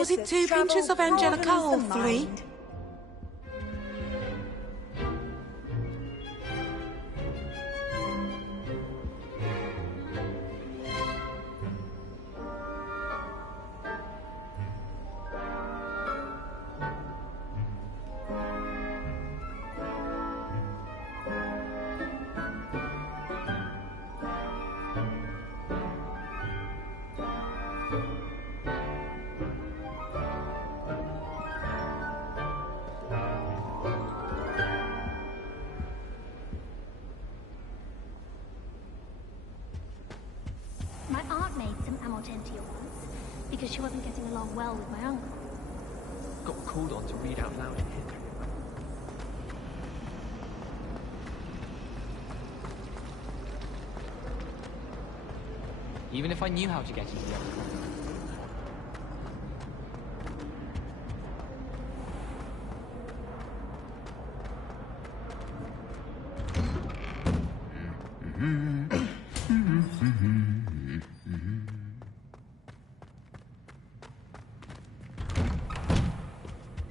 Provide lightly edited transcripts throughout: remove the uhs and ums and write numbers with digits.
Was it 2 pinches of Angelica or 3? My aunt made some amortentia once, because she wasn't getting along well with my uncle. Got called on to read out loud in here. Even if I knew how to get into the other room.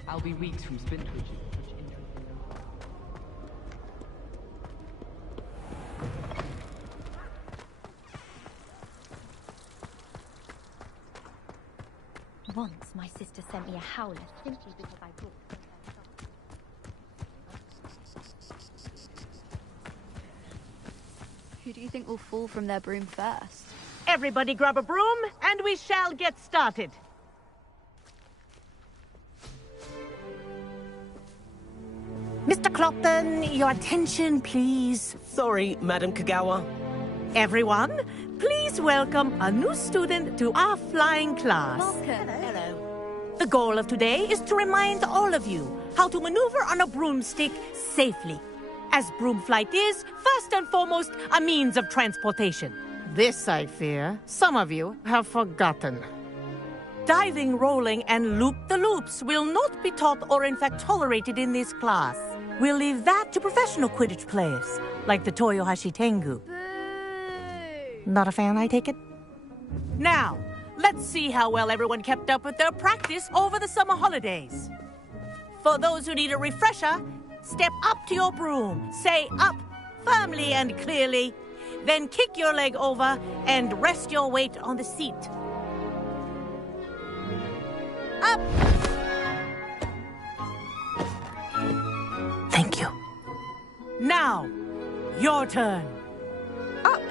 I'll be weeks from spin twitching. Once my sister sent me a howler simply because I brought her. Who do you think will fall from their broom first? Everybody grab a broom, and we shall get started. Mr. Clopton, your attention, please. Sorry, Madam Kagawa. Everyone, please welcome a new student to our flying class. Welcome. Hello. The goal of today is to remind all of you how to maneuver on a broomstick safely, as broom flight is, first and foremost, a means of transportation. This, I fear, some of you have forgotten. Diving, rolling, and loop-the-loops will not be taught or in fact tolerated in this class. We'll leave that to professional Quidditch players, like the Toyohashi Tengu. Boo! Not a fan, I take it? Now, let's see how well everyone kept up with their practice over the summer holidays. For those who need a refresher, step up to your broom, say up firmly and clearly, then kick your leg over and rest your weight on the seat. Up! Thank you. Now, your turn. Up!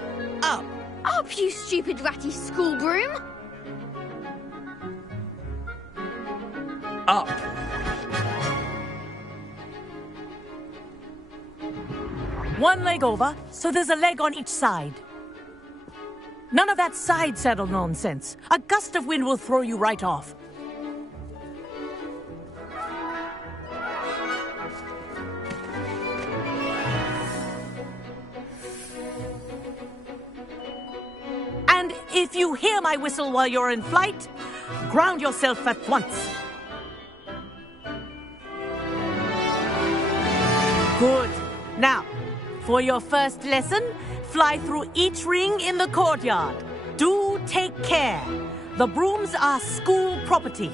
Up! Up, you stupid ratty school broom! Up! One leg over, so there's a leg on each side. None of that side saddle nonsense. A gust of wind will throw you right off. And if you hear my whistle while you're in flight, ground yourself at once. Good. Now, for your first lesson, fly through each ring in the courtyard. Do take care. The brooms are school property.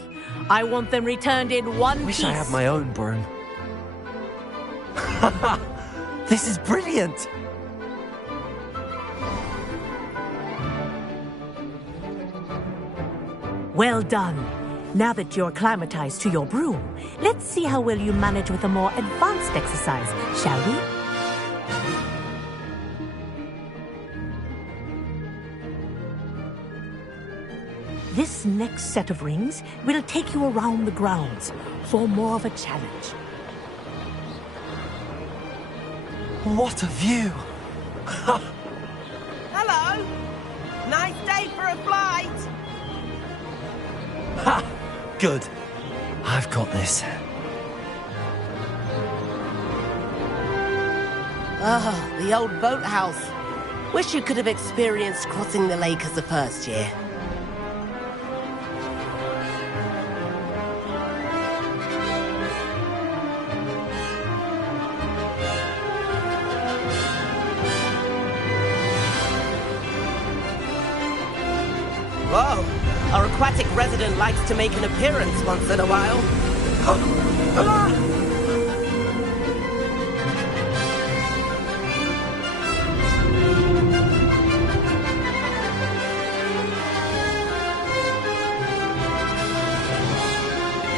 I want them returned in one piece. Wish I had my own broom. This is brilliant! Well done. Now that you're acclimatized to your broom, let's see how well you manage with a more advanced exercise, shall we? This next set of rings will take you around the grounds for more of a challenge. What a view! Hello! Nice day for a flight! Ha! Good. I've got this. Ah, the old boathouse. Wish you could have experienced crossing the lake as a first year. Whoa! A request attic resident likes to make an appearance once in a while.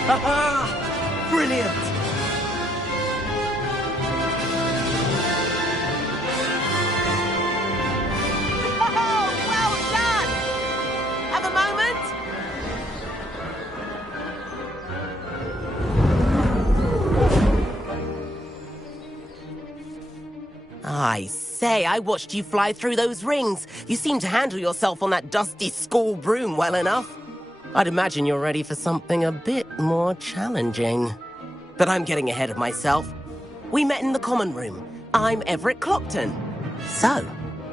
Haha! Brilliant! Oh, well done! Have a moment? I say, I watched you fly through those rings. You seem to handle yourself on that dusty school broom well enough. I'd imagine you're ready for something a bit more challenging. But I'm getting ahead of myself. We met in the common room. I'm Everett Clopton. So,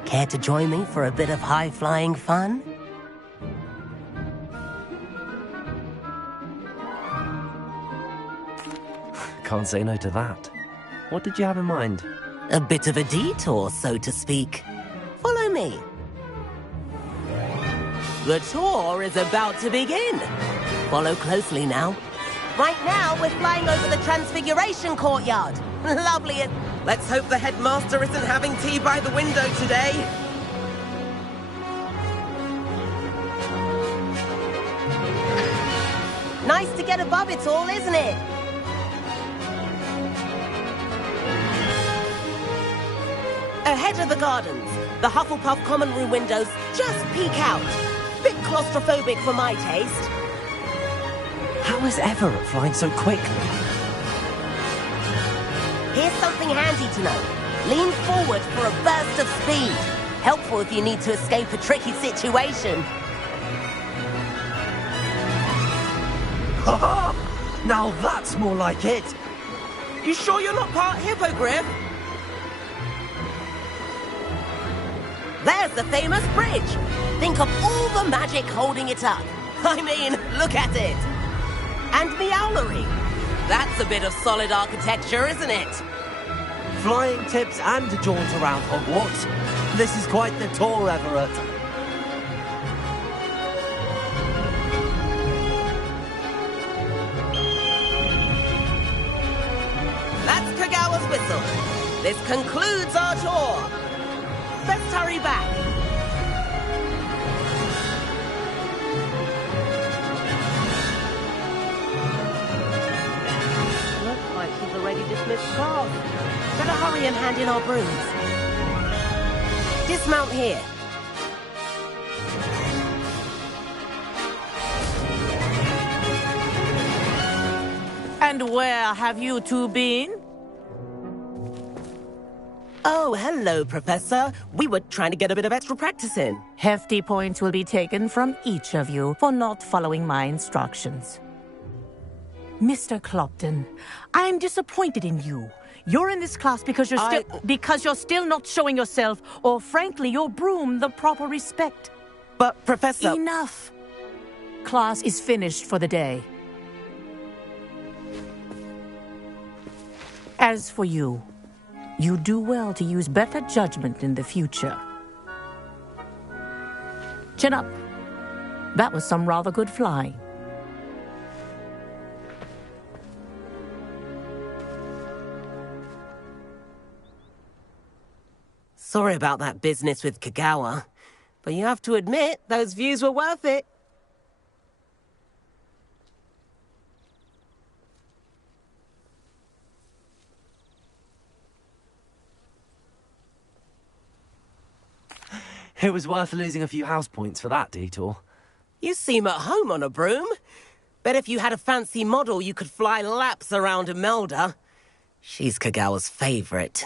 care to join me for a bit of high-flying fun? Can't say no to that. What did you have in mind? A bit of a detour, so to speak. Follow me. The tour is about to begin. Follow closely now. Right now, we're flying over the Transfiguration Courtyard. Lovely. Let's hope the headmaster isn't having tea by the window today. Nice to get above it all, isn't it? Ahead of the gardens, the Hufflepuff common room windows just peek out. Bit claustrophobic for my taste. How is Everett flying so quickly? Here's something handy to know. Lean forward for a burst of speed. Helpful if you need to escape a tricky situation. Now that's more like it! You sure you're not part hippogriff? There's the famous bridge. Think of all the magic holding it up. I mean, look at it. And Meowlery. That's a bit of solid architecture, isn't it? Flying tips and a jaunt around Hogwarts. This is quite the tour, Everett. That's Kagawa's whistle. This concludes our tour. Let's hurry back. Looks like she's already dismissed class. Better hurry and hand in our brooms. Dismount here. And where have you two been? Oh, hello, Professor. We were trying to get a bit of extra practice in. Hefty points will be taken from each of you for not following my instructions. Mr. Clopton, I'm disappointed in you. You're in this class because you're still not showing yourself, or frankly, your broom the proper respect. But, Professor... Enough. Class is finished for the day. As for you, you do well to use better judgment in the future. Chin up. That was some rather good flying. Sorry about that business with Kagawa, but you have to admit, those views were worth it. It was worth losing a few house points for that detour. You seem at home on a broom. Bet if you had a fancy model, you could fly laps around Imelda. She's Kagawa's favorite.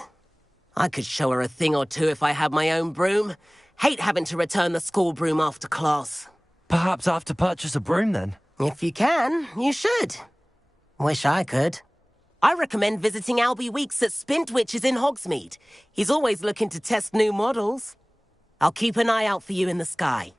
I could show her a thing or two if I had my own broom. Hate having to return the school broom after class. Perhaps I have to purchase a broom then? If you can, you should. Wish I could. I recommend visiting Albie Weeks at Spintwitches in Hogsmeade. He's always looking to test new models. I'll keep an eye out for you in the sky.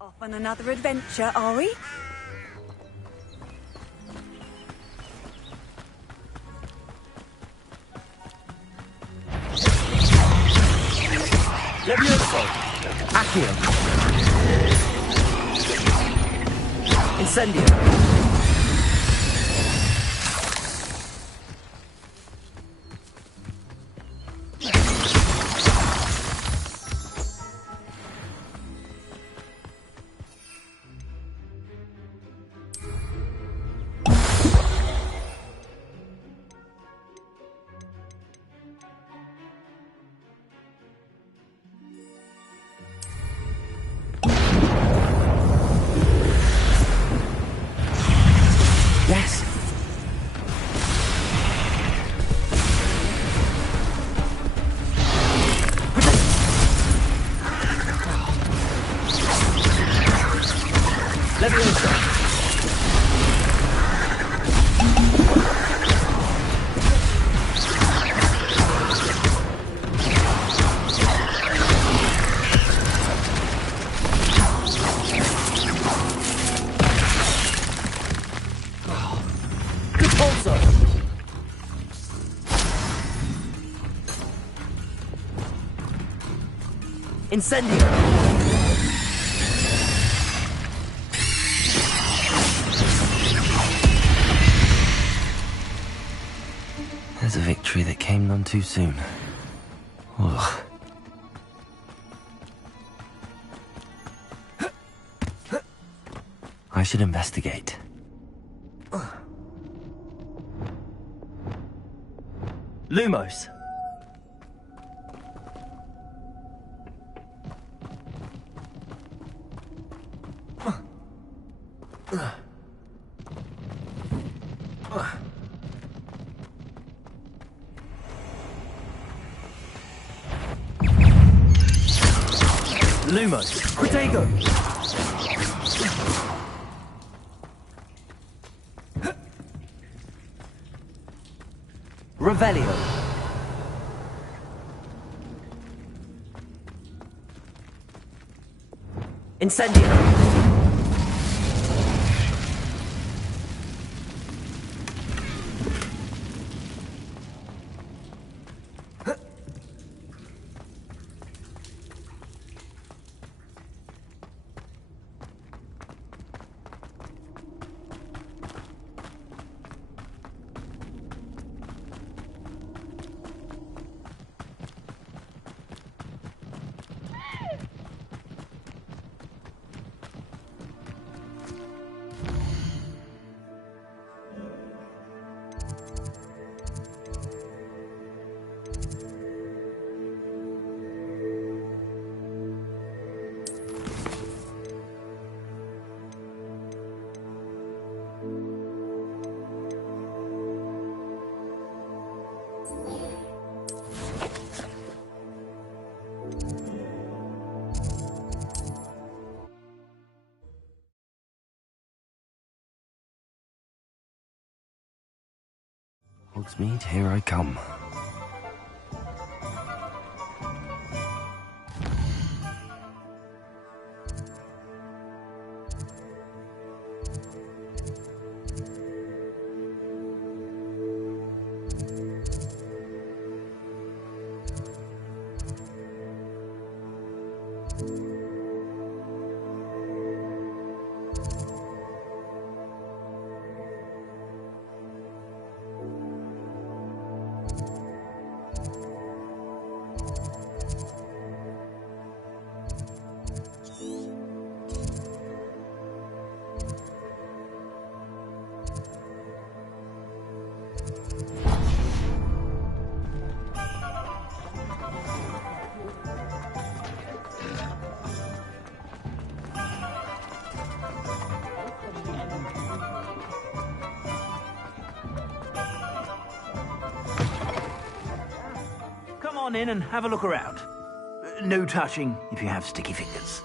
Off on another adventure, are we? Levioso! Accio! Incendio! Yes! Levioso! Incendio! There's a victory that came none too soon. Ugh. I should investigate. Lumos! Lumos! Protego! Revelio! Incendio! Hogsmeade, here I come. Come on in and have a look around. no touching if you have sticky fingers.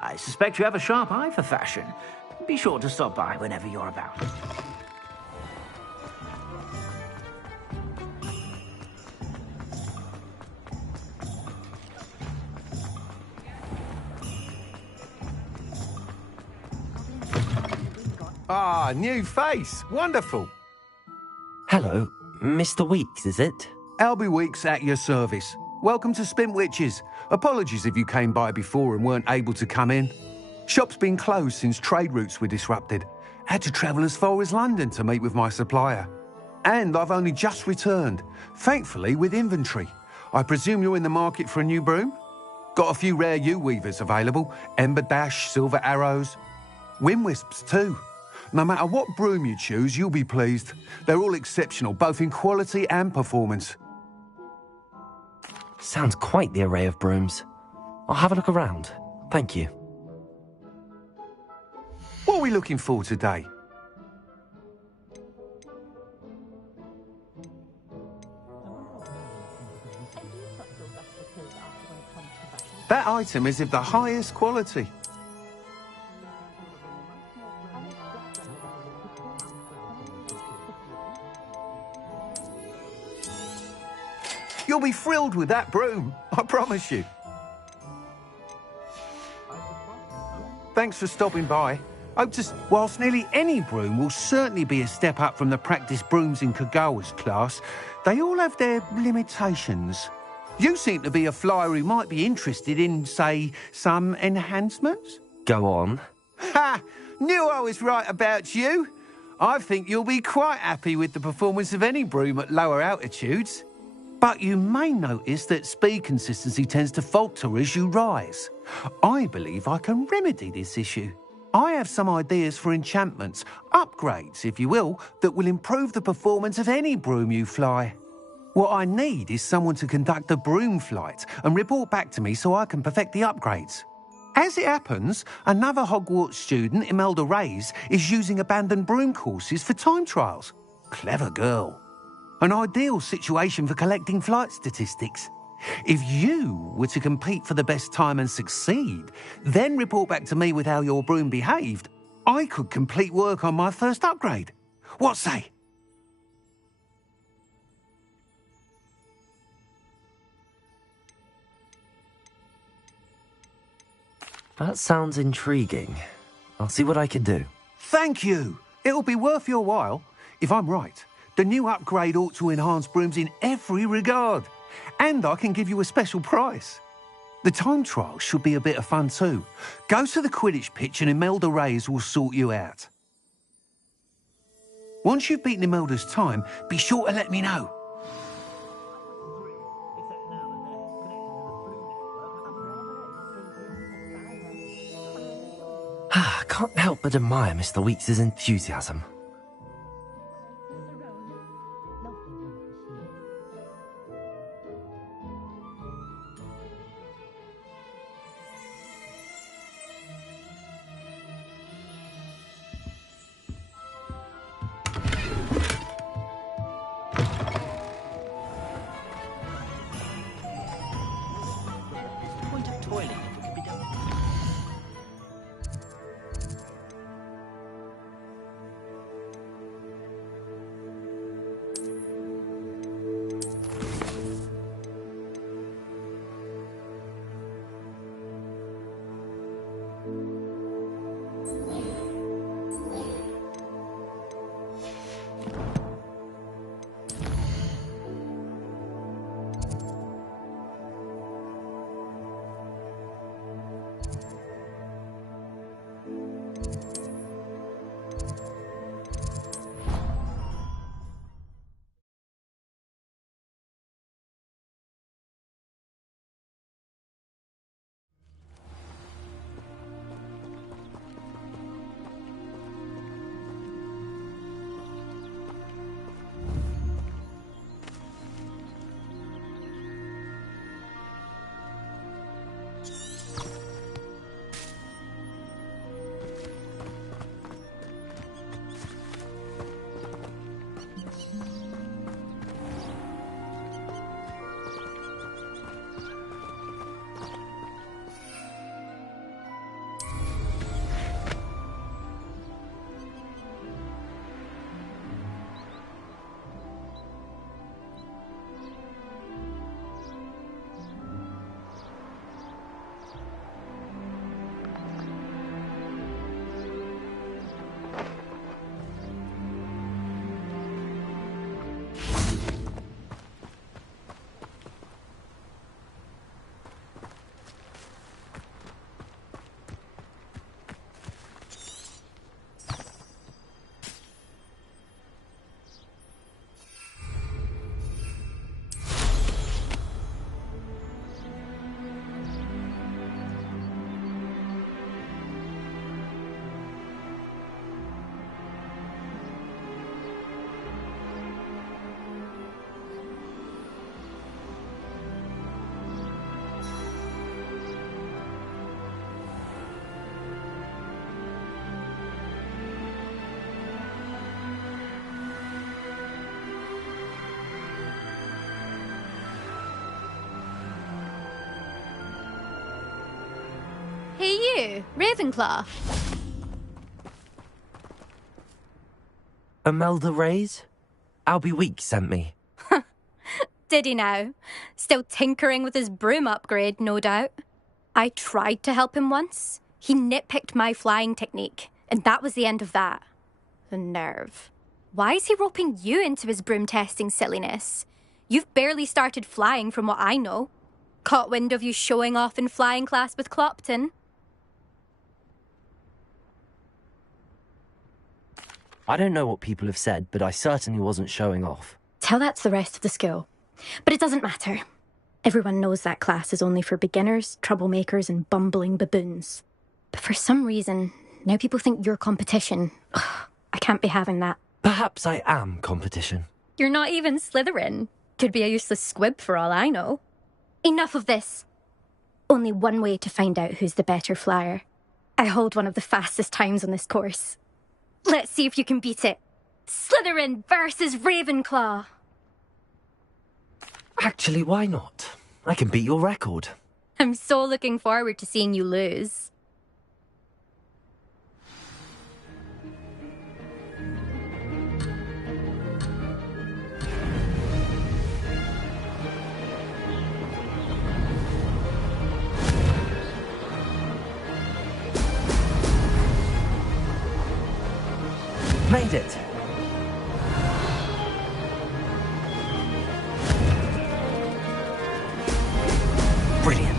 I suspect you have a sharp eye for fashion. Be sure to stop by whenever you're about. Ah, new face. Wonderful. Hello, Mr. Weeks, is it? Albie Weeks at your service. Welcome to Spintwitches. Apologies if you came by before and weren't able to come in. Shop's been closed since trade routes were disrupted. Had to travel as far as London to meet with my supplier. And I've only just returned, thankfully with inventory. I presume you're in the market for a new broom? Got a few rare U-weavers available. Ember Dash, Silver Arrows. Wind Wisps too. No matter what broom you choose, you'll be pleased. They're all exceptional, both in quality and performance. Sounds quite the array of brooms. I'll have a look around. Thank you. What are we looking for today? That item is of the highest quality. You'll be thrilled with that broom, I promise you. Thanks for stopping by. Whilst nearly any broom will certainly be a step up from the practice brooms in Kagawa's class, they all have their limitations. You seem to be a flyer who might be interested in, say, some enhancements? Go on. Ha! Knew I was right about you. I think you'll be quite happy with the performance of any broom at lower altitudes. But you may notice that speed consistency tends to falter as you rise. I believe I can remedy this issue. I have some ideas for enchantments, upgrades, if you will, that will improve the performance of any broom you fly. What I need is someone to conduct a broom flight and report back to me so I can perfect the upgrades. As it happens, another Hogwarts student, Imelda Reyes, is using abandoned broom courses for time trials. Clever girl. An ideal situation for collecting flight statistics. If you were to compete for the best time and succeed, then report back to me with how your broom behaved, I could complete work on my first upgrade. What say? That sounds intriguing. I'll see what I can do. Thank you. It'll be worth your while. If I'm right, the new upgrade ought to enhance brooms in every regard. And I can give you a special price. The time trial should be a bit of fun too. Go to the Quidditch pitch and Imelda Reyes will sort you out. Once you've beaten Imelda's time, be sure to let me know. I can't help but admire Mr. Weeks' enthusiasm. you, Ravenclaw? Imelda Reyes? Albie Weeks sent me. Did he now? Still tinkering with his broom upgrade, no doubt. I tried to help him once. He nitpicked my flying technique, and that was the end of that. The nerve. Why is he roping you into his broom testing silliness? You've barely started flying from what I know. Caught wind of you showing off in flying class with Clopton. I don't know what people have said, but I certainly wasn't showing off. Tell that to the rest of the school. But it doesn't matter. Everyone knows that class is only for beginners, troublemakers, and bumbling baboons. But for some reason, now people think you're competition. Ugh, I can't be having that. Perhaps I am competition. You're not even Slytherin. Could be a useless squib for all I know. Enough of this. Only one way to find out who's the better flyer. I hold one of the fastest times on this course. Let's see if you can beat it. Slytherin versus Ravenclaw. Actually, why not? I can beat your record. I'm so looking forward to seeing you lose. Made it. Brilliant.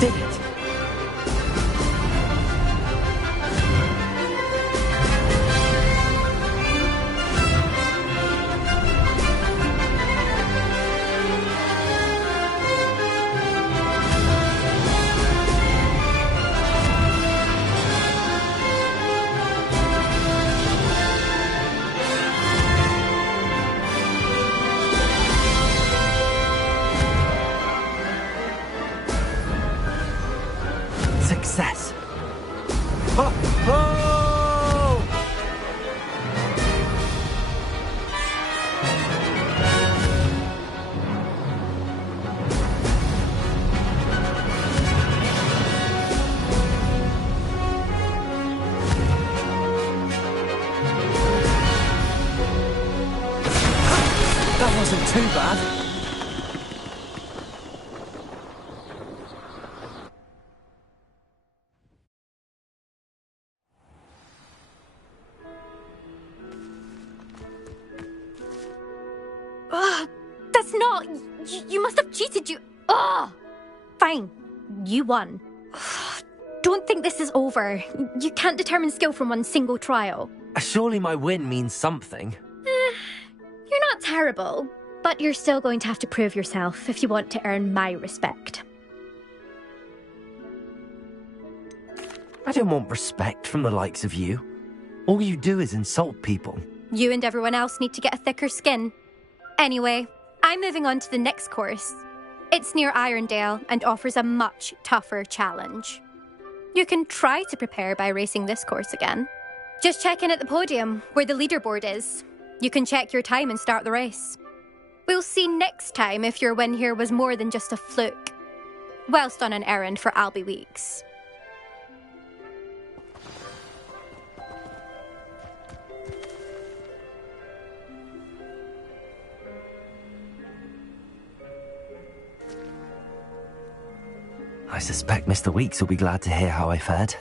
Did it. Success. Ho, ho! That wasn't too bad. That's not... You must have cheated, you... Ugh! Fine. You won. Don't think this is over. You can't determine skill from one single trial. Surely my win means something. You're not terrible, but you're still going to have to prove yourself if you want to earn my respect. I don't want respect from the likes of you. All you do is insult people. You and everyone else need to get a thicker skin. Anyway, I'm moving on to the next course. It's near Irondale and offers a much tougher challenge. You can try to prepare by racing this course again. Just check in at the podium, where the leaderboard is. You can check your time and start the race. We'll see next time if your win here was more than just a fluke. Whilst on an errand for Albie Weeks. I suspect Mr. Weeks will be glad to hear how I fared.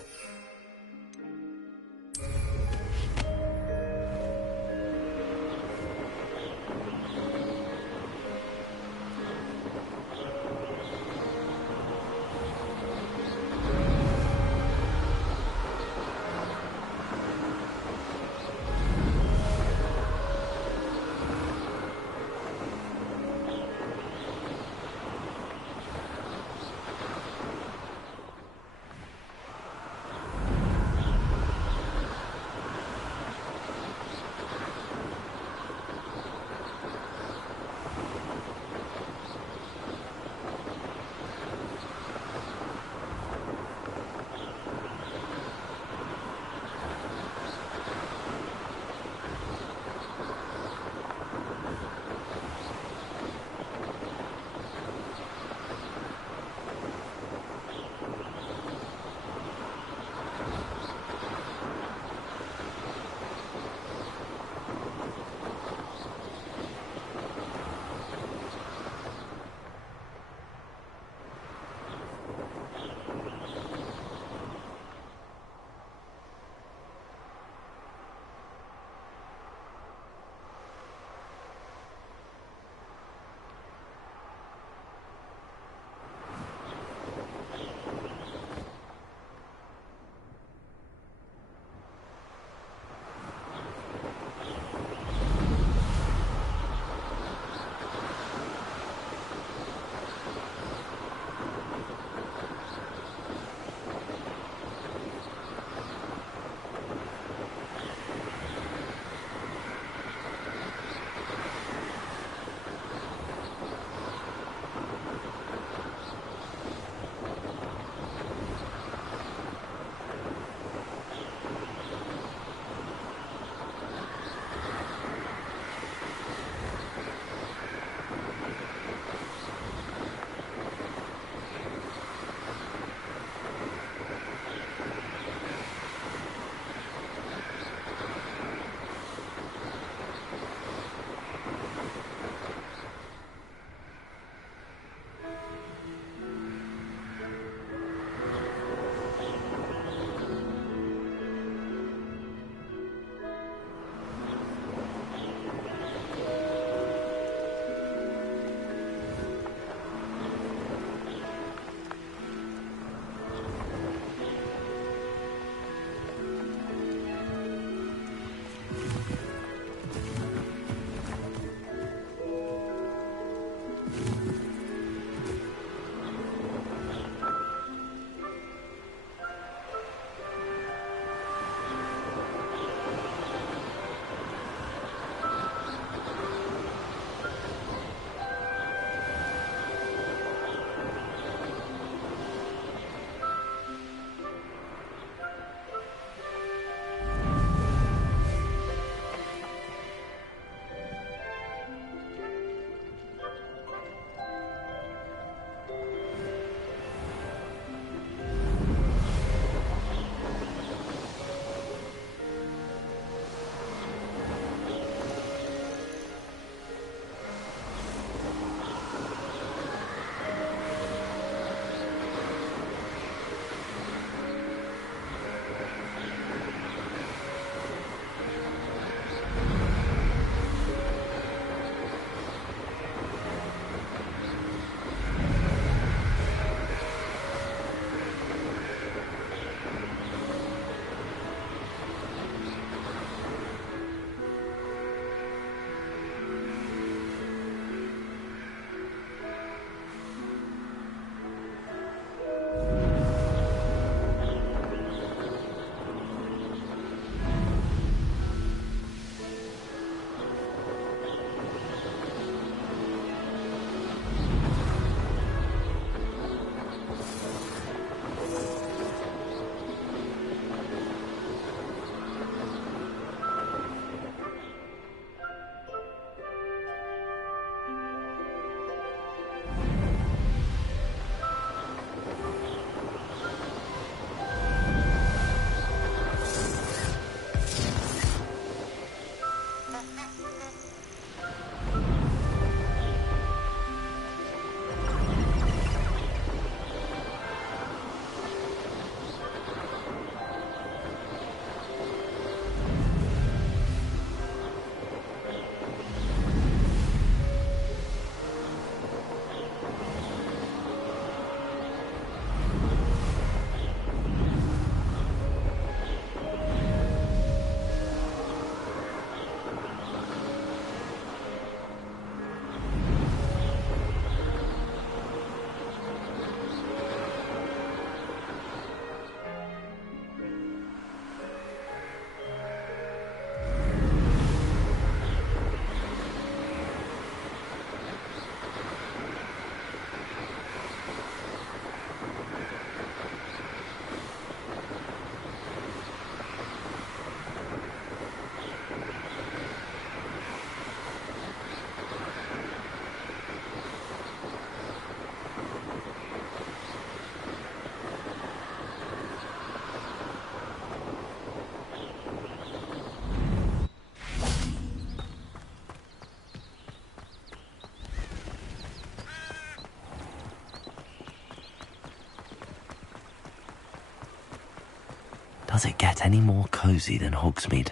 Does it get any more cozy than Hogsmeade?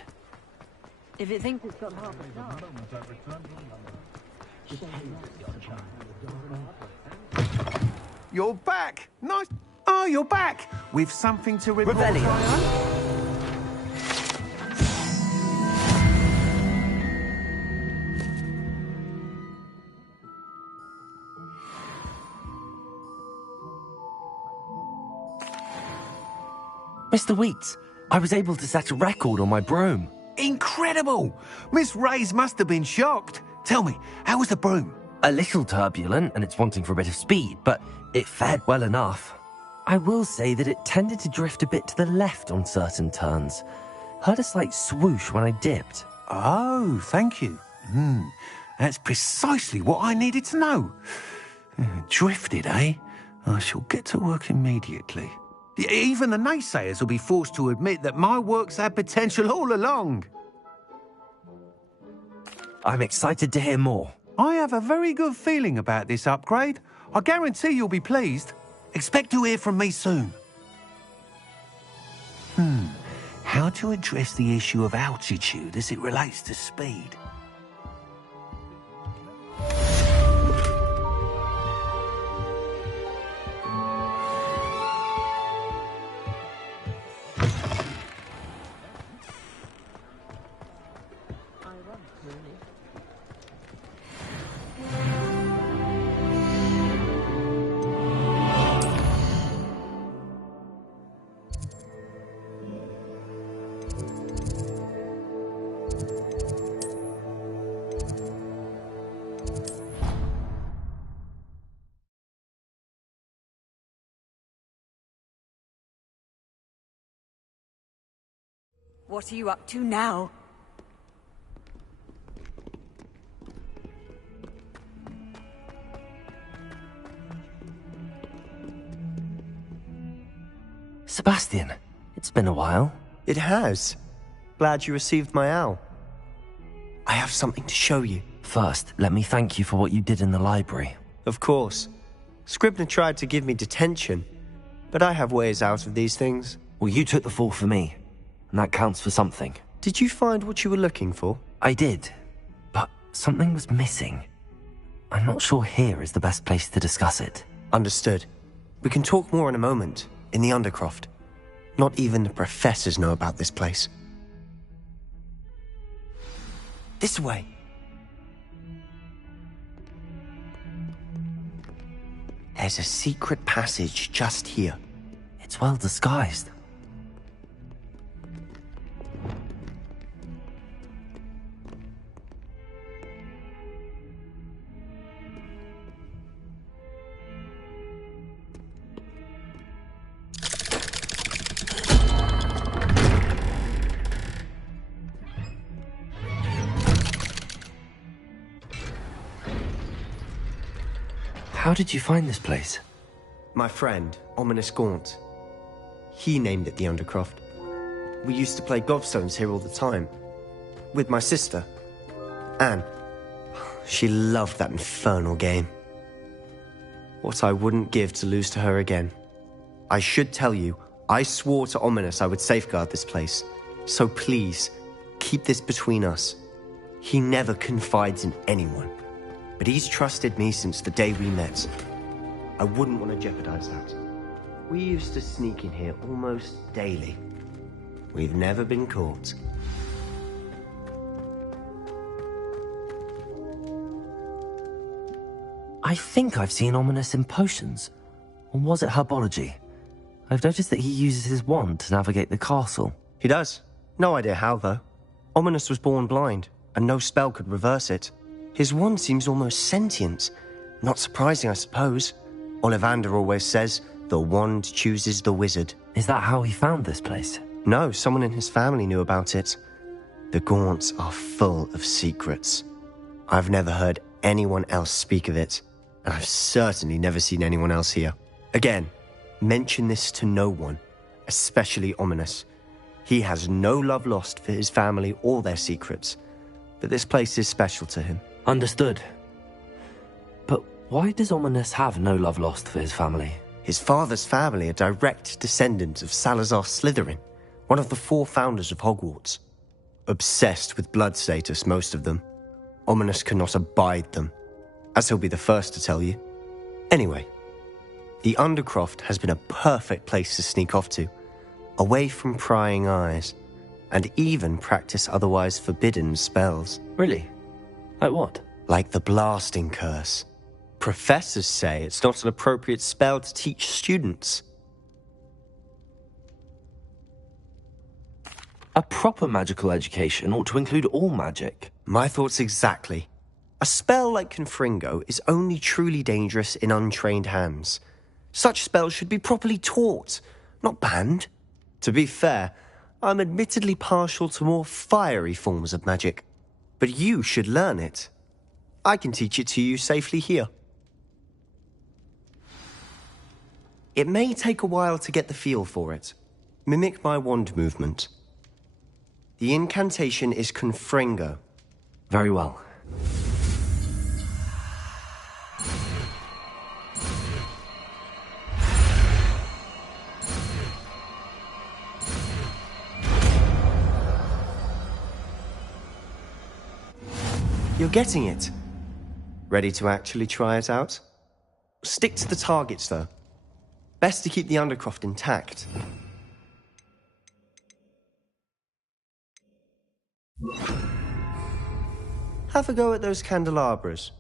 If it thinks it's got half a star. You're back! Nice. Oh, you're back! With something to report. Revelio. Mr. Wheats, I was able to set a record on my broom. Incredible! Miss Reyes must have been shocked. Tell me, how was the broom? A little turbulent, and it's wanting for a bit of speed, but it fared well enough. I will say that it tended to drift a bit to the left on certain turns. Heard a slight swoosh when I dipped. Oh, thank you. That's precisely what I needed to know. Drifted, eh? I shall get to work immediately. Even the naysayers will be forced to admit that my work's had potential all along. I'm excited to hear more. I have a very good feeling about this upgrade. I guarantee you'll be pleased. Expect to hear from me soon. How to address the issue of altitude as it relates to speed? What are you up to now? Sebastian, it's been a while. It has. Glad you received my owl. I have something to show you. First, let me thank you for what you did in the library. Of course. Scribner tried to give me detention, but I have ways out of these things. Well, you took the fall for me, and that counts for something. Did you find what you were looking for? I did, but something was missing. I'm not sure here is the best place to discuss it. Understood. We can talk more in a moment, in the Undercroft. Not even the professors know about this place. This way. There's a secret passage just here. It's well disguised. How did you find this place? My friend, Ominous Gaunt. He named it the Undercroft. We used to play gobstones here all the time. With my sister, Anne. She loved that infernal game. What I wouldn't give to lose to her again. I should tell you, I swore to Ominous I would safeguard this place. So please, keep this between us. He never confides in anyone. But he's trusted me since the day we met. I wouldn't want to jeopardize that. We used to sneak in here almost daily. We've never been caught. I think I've seen Ominous in potions. Or was it herbology? I've noticed that he uses his wand to navigate the castle. He does. No idea how, though. Ominous was born blind, and no spell could reverse it. His wand seems almost sentient. Not surprising, I suppose. Ollivander always says, the wand chooses the wizard. Is that how he found this place? No, someone in his family knew about it. The Gaunts are full of secrets. I've never heard anyone else speak of it, and I've certainly never seen anyone else here. Again, mention this to no one, especially Ominous. He has no love lost for his family or their secrets, but this place is special to him. Understood. But why does Ominous have no love lost for his family? His father's family are direct descendants of Salazar Slytherin, one of the 4 founders of Hogwarts. Obsessed with blood status, most of them. Ominous cannot abide them, as he'll be the first to tell you. Anyway, the Undercroft has been a perfect place to sneak off to, away from prying eyes, and even practice otherwise forbidden spells. Really? Like what? Like the blasting curse. Professors say it's not an appropriate spell to teach students. A proper magical education ought to include all magic. My thoughts exactly. A spell like Confringo is only truly dangerous in untrained hands. Such spells should be properly taught, not banned. To be fair, I'm admittedly partial to more fiery forms of magic. But you should learn it. I can teach it to you safely here. It may take a while to get the feel for it. Mimic my wand movement. The incantation is Confringo. Very well. You're getting it. Ready to actually try it out? Stick to the targets, though. Best to keep the Undercroft intact. Have a go at those candelabras.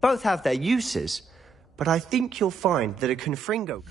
Both have their uses, but I think you'll find that a Confringo...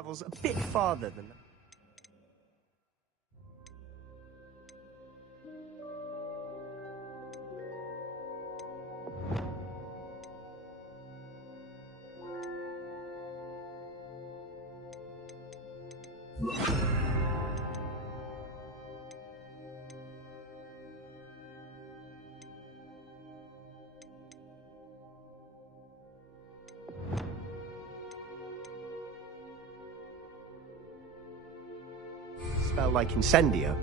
travels a bit farther than that. Spell like incendio.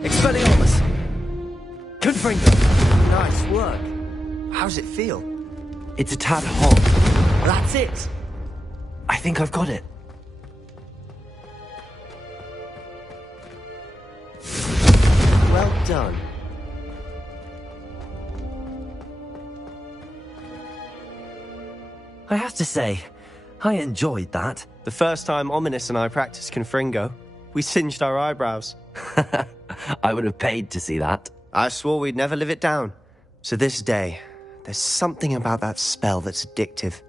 Expelliarmus! Confringo! Nice work. How's it feel? It's a tad hot. That's it. I think I've got it. Well done. I have to say, I enjoyed that. The first time Ominous and I practiced Confringo, we singed our eyebrows. I would have paid to see that. I swore we'd never live it down. So this day, there's something about that spell that's addictive.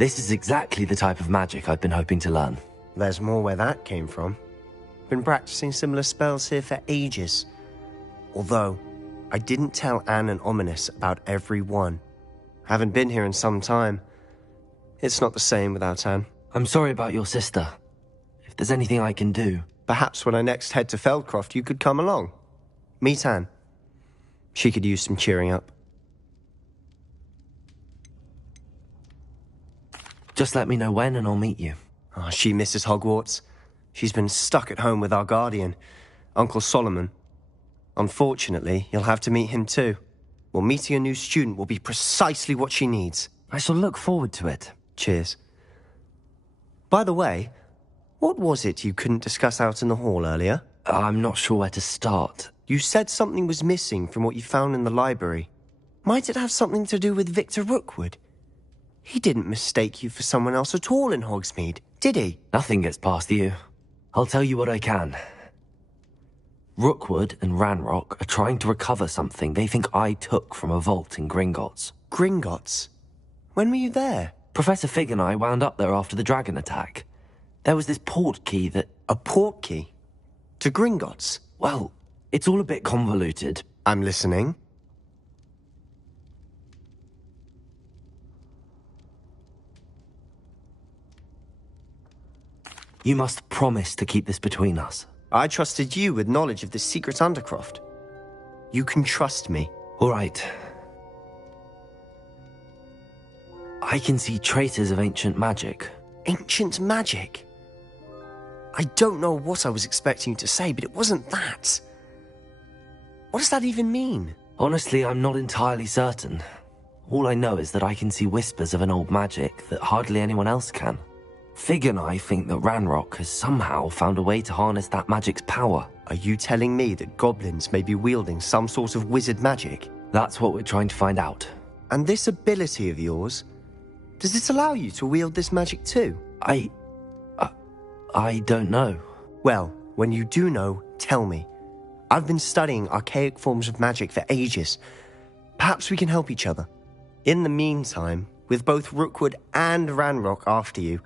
This is exactly the type of magic I've been hoping to learn. There's more where that came from. Been practicing similar spells here for ages. Although, I didn't tell Anne and Ominous about every one. Haven't been here in some time. It's not the same without Anne. I'm sorry about your sister. If there's anything I can do... Perhaps when I next head to Feldcroft, you could come along. Meet Anne. She could use some cheering up. Just let me know when and I'll meet you. Oh, she misses Hogwarts. She's been stuck at home with our guardian, Uncle Solomon. Unfortunately, you'll have to meet him too. Well, meeting a new student will be precisely what she needs. I shall look forward to it. Cheers. By the way, what was it you couldn't discuss out in the hall earlier? I'm not sure where to start. You said something was missing from what you found in the library. Might it have something to do with Victor Rookwood? He didn't mistake you for someone else at all in Hogsmeade, did he? Nothing gets past you. I'll tell you what I can. Rookwood and Ranrock are trying to recover something they think I took from a vault in Gringotts. Gringotts? When were you there? Professor Fig and I wound up there after the dragon attack. There was this port key that... A port key? To Gringotts? Well, it's all a bit convoluted. I'm listening. You must promise to keep this between us. I trusted you with knowledge of the secret Undercroft. You can trust me. All right. I can see traces of ancient magic. Ancient magic? I don't know what I was expecting you to say, but it wasn't that. What does that even mean? Honestly, I'm not entirely certain. All I know is that I can see whispers of an old magic that hardly anyone else can. Fig and I think that Ranrock has somehow found a way to harness that magic's power. Are you telling me that goblins may be wielding some sort of wizard magic? That's what we're trying to find out. And this ability of yours, does it allow you to wield this magic too? I don't know. Well, when you do know, tell me. I've been studying archaic forms of magic for ages. Perhaps we can help each other. In the meantime, with both Rookwood and Ranrock after you,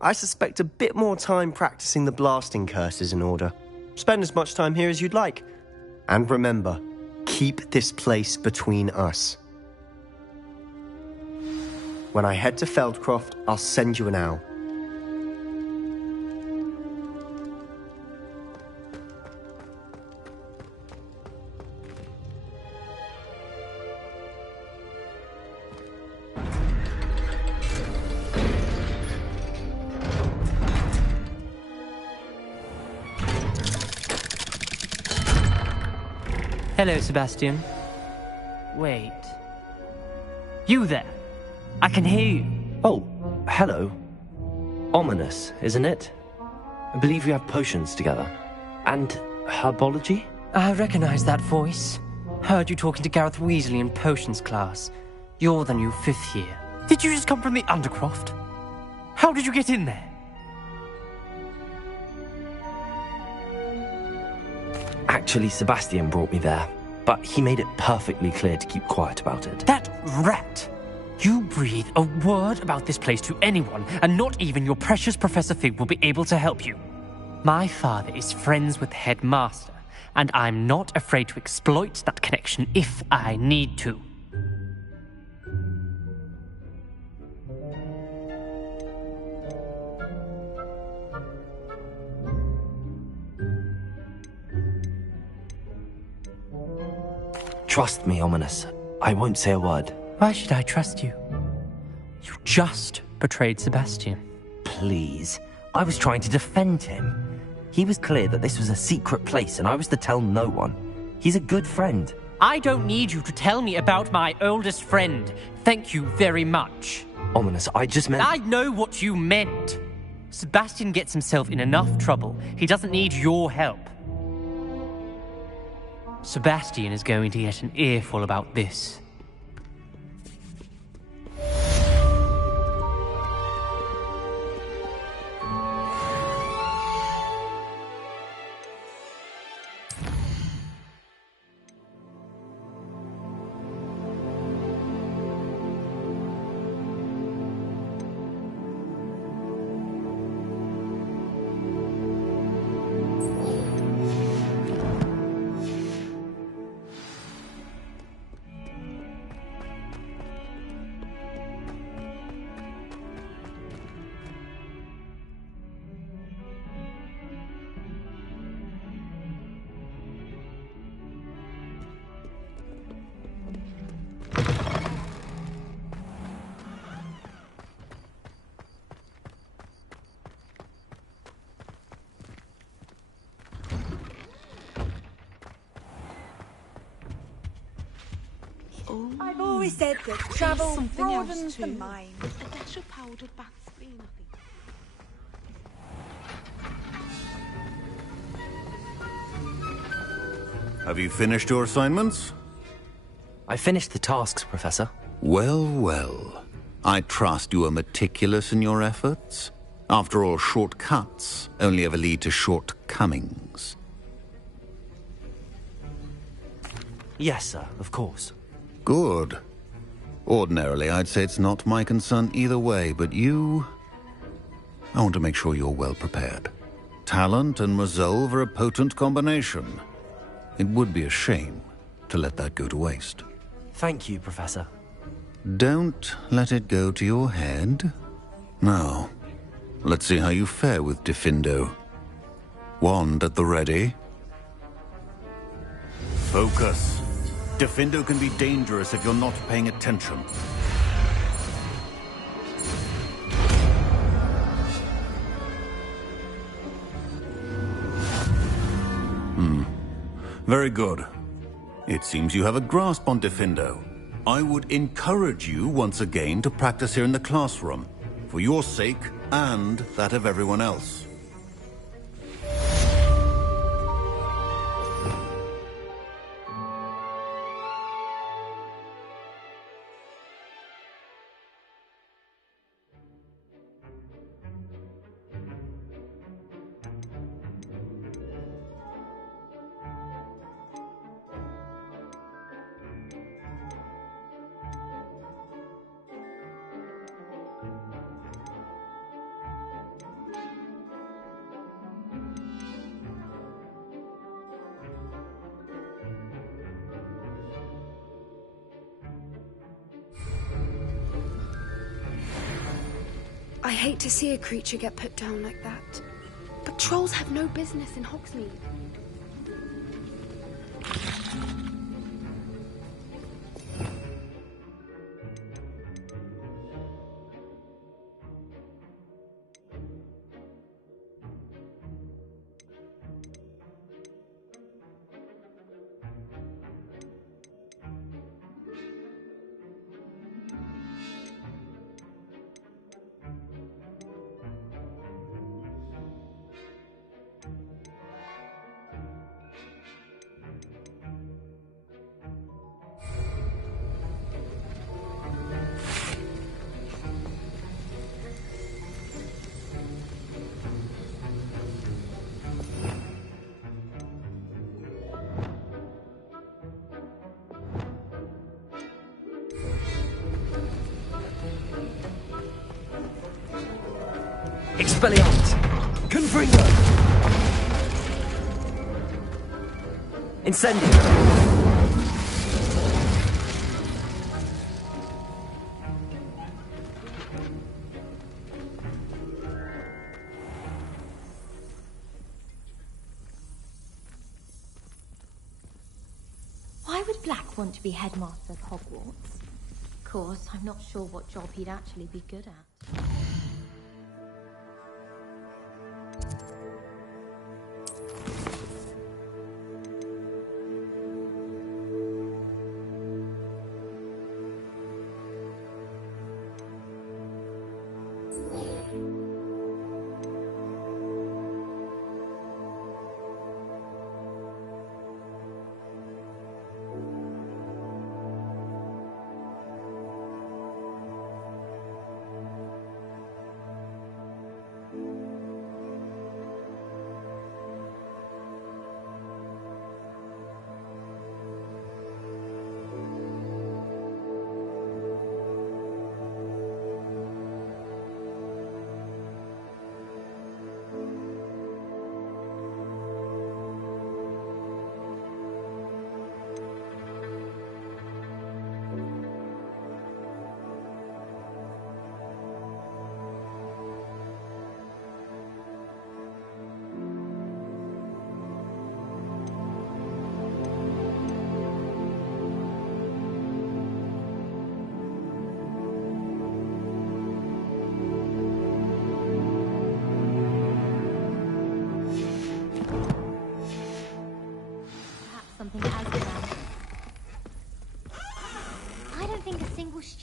I suspect a bit more time practicing the blasting curse is in order. Spend as much time here as you'd like. And remember, keep this place between us. When I head to Feldcroft, I'll send you an owl. Hello, Sebastian. Wait. You there? I can hear you. Oh, hello. Ominous, isn't it? I believe we have potions together. And herbology? I recognize that voice. Heard you talking to Gareth Weasley in potions class. You're the new 5th year. Did you just come from the Undercroft? How did you get in there? Actually, Sebastian brought me there, but he made it perfectly clear to keep quiet about it. That rat! You breathe a word about this place to anyone, and not even your precious Professor Fig will be able to help you. My father is friends with the headmaster, and I'm not afraid to exploit that connection if I need to. Trust me, Ominous. I won't say a word. Why should I trust you? You just betrayed Sebastian. Please. I was trying to defend him. He was clear that this was a secret place and I was to tell no one. He's a good friend. I don't need you to tell me about my oldest friend. Thank you very much. Ominous, I just meant... I know what you meant. Sebastian gets himself in enough trouble. He doesn't need your help. Sebastian is going to get an earful about this. I've always said that travel broadens the mind. A dash of powdered bath screen, I think. Have you finished your assignments? I finished the tasks, Professor. Well, well. I trust you are meticulous in your efforts. After all, shortcuts only ever lead to shortcomings. Yes, sir, of course. Good. Ordinarily, I'd say it's not my concern either way, but you... I want to make sure you're well prepared. Talent and resolve are a potent combination. It would be a shame to let that go to waste. Thank you, Professor. Don't let it go to your head. Now, let's see how you fare with Diffindo. Wand at the ready. Focus. Diffindo can be dangerous if you're not paying attention. Very good. It seems you have a grasp on Diffindo. I would encourage you once again to practice here in the classroom, for your sake and that of everyone else. I hate to see a creature get put down like that. But trolls have no business in Hogsmeade. Expelliarmus! Confringo! Incendio! Why would Black want to be headmaster of Hogwarts? Of course, I'm not sure what job he'd actually be good at. Something as